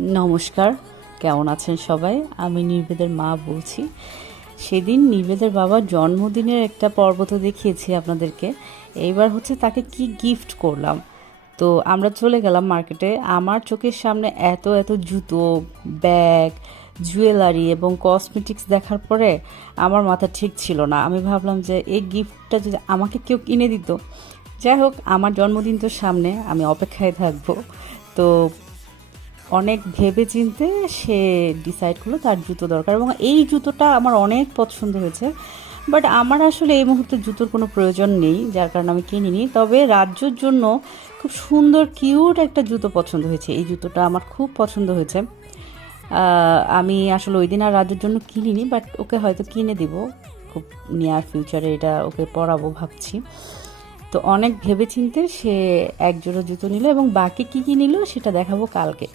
নমস্কার, কেমন আছেন সবাই? আমি নির্বেদের মা বলছি। সেদিন নির্বেদের বাবার জন্মদিনের একটা পর্ব তো দেখিয়েছি আপনাদেরকে। এইবার হচ্ছে তাকে কি গিফট করলাম। তো আমরা চলে গেলাম মার্কেটে। আমার চোখের সামনে এত এত জুতো, ব্যাগ, জুয়েলারি এবং কসমেটিক্স দেখার পরে আমার মাথা ঠিক ছিল না। আমি ভাবলাম যে এই গিফটটা যদি আমাকে কেউ কিনে দিত। যাই হোক, আমার জন্মদিন তো সামনে, আমি অপেক্ষায় থাকবো। তো অনেক ভেবে চিন্তে সে ডিসাইড করলো তার জুতো দরকার, এবং এই জুতোটা আমার অনেক পছন্দ হয়েছে। বাট আমার আসলে এই মুহূর্তে জুতোর কোনো প্রয়োজন নেই, যার কারণে আমি কিনিনি। তবে রাজ্যর জন্য খুব সুন্দর কিউট একটা জুতো পছন্দ হয়েছে। এই জুতোটা আমার খুব পছন্দ হয়েছে। আমি আসলে ওই দিন আর রাজ্যের জন্য কিনিনি, বাট ওকে হয়তো কিনে দিব খুব নিয়ার ফিউচারে। এটা ওকে পরাবো ভাবছি। তো অনেক ভেবেচিন্তে সে এক জোড়া জুতো নিল, এবং বাকি কী কী নিল সেটা দেখাবো কালকে।